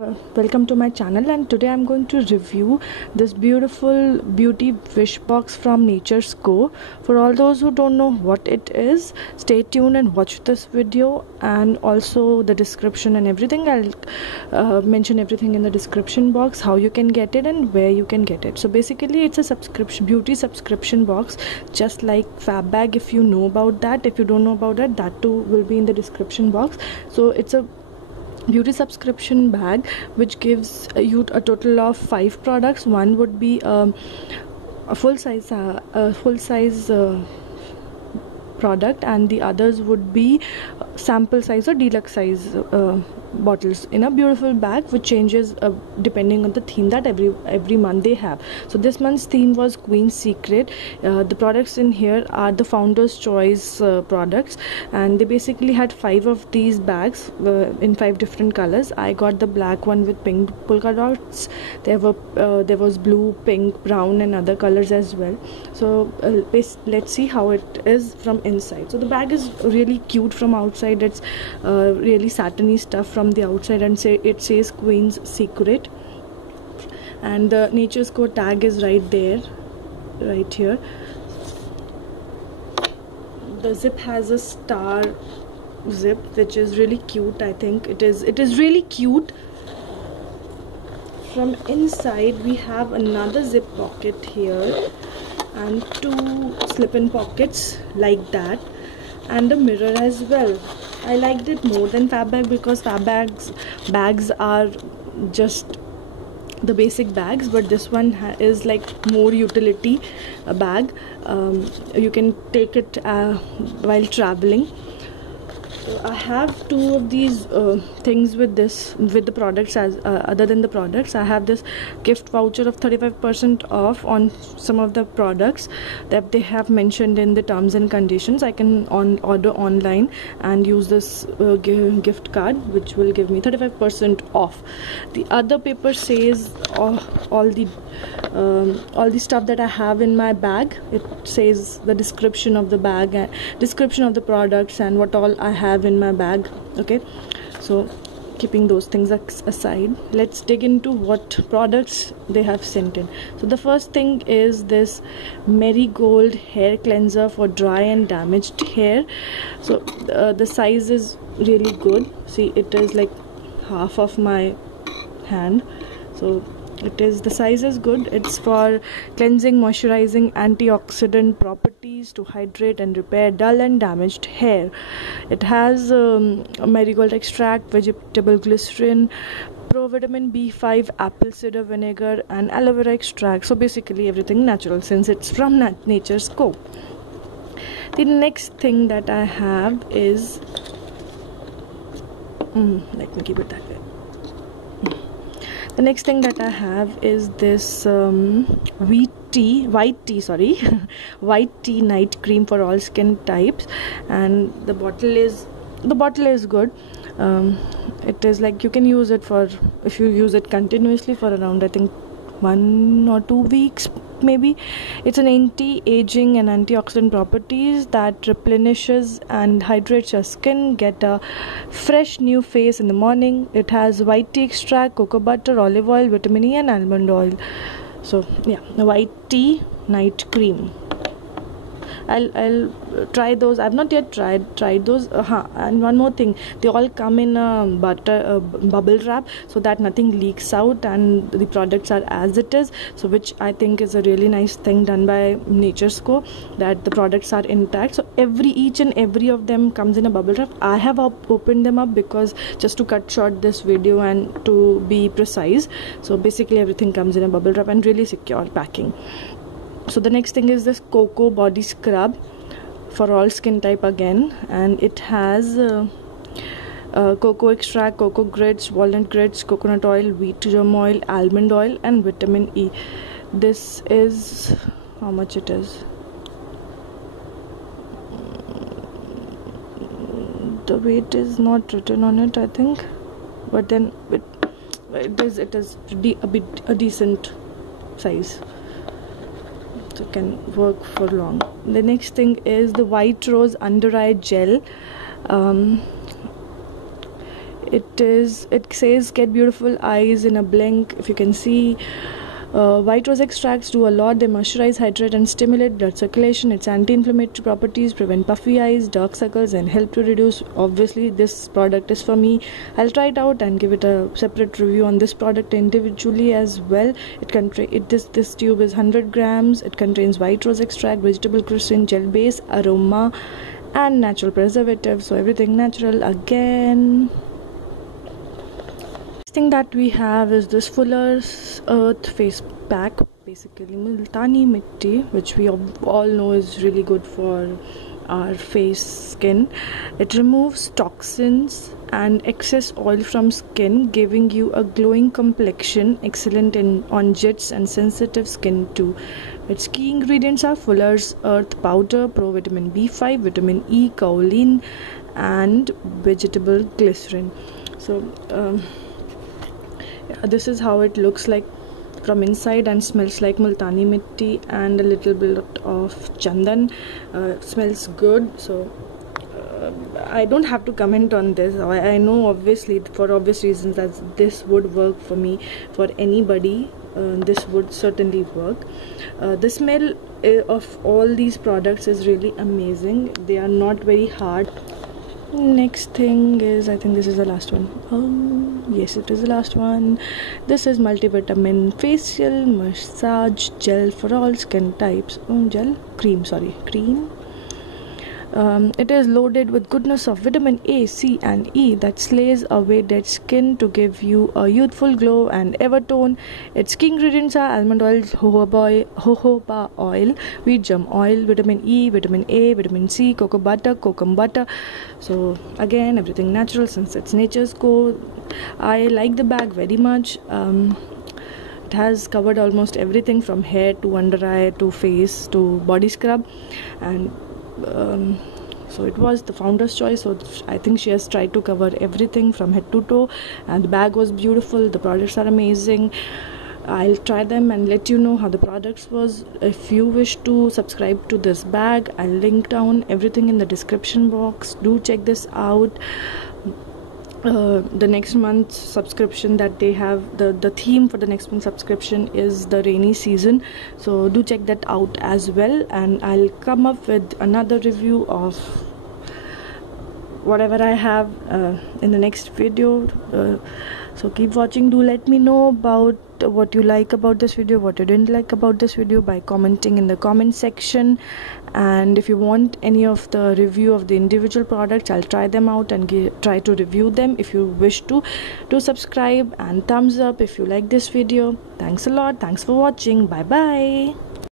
Welcome to my channel, and today I'm going to review this beautiful beauty wish box from Nature's Co. For all those who don't know what it is, stay tuned and watch this video, and also the description and everything. I'll mention everything in the description box, how you can get it and where you can get it. So basically it's a beauty subscription box, just like FabBag. If you know about that, if you don't know about it, that too will be in the description box. So it's a beauty subscription bag which gives you a total of 5 products. One would be a full size product, and the others would be sample size or deluxe size bottles in a beautiful bag, which changes depending on the theme that every month they have. So this month's theme was Queen's Secret. The products in here are the Founder's Choice products, and they basically had 5 of these bags in 5 different colors. I got the black one with pink polka dots. There was blue, pink, brown and other colors as well. So let's see how it is from inside. So the bag is really cute from outside. It's really satiny stuff from the outside, and it says Queen's Secret, and the Nature's Co tag is right there, right here. The zip has a star zip, which is really cute. I think it is really cute. From inside we have another zip pocket here and 2 slip-in pockets like that, and a mirror as well. I liked it more than FabBag because bags are just the basic bags, but this one is like more utility bag. You can take it while traveling. I have 2 of these things with the products. As other than the products, I have this gift voucher of 35% off on some of the products that they have mentioned in the terms and conditions. I can order online and use this gift card, which will give me 35% off. The other paper says all the stuff that I have in my bag. It says the description of the bag, description of the products, and what all I have in my bag. Okay, so keeping those things aside, let's dig into what products they have sent in. So the first thing is this Marigold hair cleanser for dry and damaged hair. So the size is really good. See, it is like half of my hand, so the size is good. It's for cleansing, moisturizing, antioxidant properties to hydrate and repair dull and damaged hair. It has marigold extract, vegetable glycerin, provitamin B5, apple cider vinegar and aloe vera extract. So basically everything natural, since it's from Nature's Co. The next thing that I have is let me keep it that way. The next thing that I have is this white tea night cream for all skin types, and the bottle is good. It is like you can use it for, if you use it continuously for around, I think, 1 or 2 weeks maybe. It's an anti-aging and antioxidant properties that replenishes and hydrates your skin. Get a fresh new face in the morning. It has white tea extract, cocoa butter, olive oil, vitamin E and almond oil. So yeah, the white tea night cream. I'll try those. I've not yet tried those. And one more thing, they all come in a bubble wrap, so that nothing leaks out and the products are as it is. So which I think is a really nice thing done by Nature's Co, that the products are intact. So each and every of them comes in a bubble wrap. I have opened them up because just to cut short this video and to be precise. So basically everything comes in a bubble wrap and really secure packing. So the next thing is this Cocoa Body Scrub for all skin type again, and it has cocoa extract, cocoa grits, walnut grits, coconut oil, wheat germ oil, almond oil and vitamin E. This is how much it is. The weight is not written on it, I think, but then it is a decent size. It can work for long. The next thing is the White Rose Under Eye Gel. It says get beautiful eyes in a blink. If you can see, white rose extracts do a lot. They moisturize, hydrate and stimulate blood circulation. Its anti-inflammatory properties prevent puffy eyes, dark circles and help to reduce. Obviously this product is for me. I'll try it out and give it a separate review on this product individually as well. This tube is 100 grams. It contains white rose extract, vegetable glycerin, gel base, aroma and natural preservative, so everything natural again. Thing that we have is this Fuller's Earth face pack, basically Multani Mitti, which we all know is really good for our face skin. It removes toxins and excess oil from skin, giving you a glowing complexion, excellent on jits and sensitive skin too. Its key ingredients are Fuller's Earth powder, pro vitamin B5, vitamin E, kaolin and vegetable glycerin. So this is how it looks like from inside and smells like Multani Mitti and a little bit of Chandan. Smells good, so I don't have to comment on this. I know obviously for obvious reasons that this would work for me. For anybody, this would certainly work. The smell of all these products is really amazing. They are not very hard. Next thing is, I think this is the last one. Oh yes, it is the last one. This is multivitamin facial massage gel for all skin types. Cream. It is loaded with goodness of vitamin A, C and E that slays away dead skin to give you a youthful glow and evertone. Its key ingredients are almond oil, jojoba oil, wheat germ oil, vitamin E, vitamin A, vitamin C, cocoa butter, kokum butter. So again, everything natural since it's nature's code. I like the bag very much. It has covered almost everything from hair to under eye to face to body scrub, and so it was the founder's choice, so I think she has tried to cover everything from head to toe, and the bag was beautiful. The products are amazing. I'll try them and let you know how the products was. If you wish to subscribe to this bag, I'll link down everything in the description box. Do check this out. The next month's subscription that they have, the theme for the next month's subscription is the rainy season, so do check that out as well, and I'll come up with another review of whatever I have in the next video. So keep watching. Do let me know about what you like about this video, what you didn't like about this video by commenting in the comment section. And if you want any of the review of the individual products, I'll try them out and try to review them. If you wish to, do subscribe and thumbs up if you like this video. Thanks a lot. Thanks for watching. Bye bye.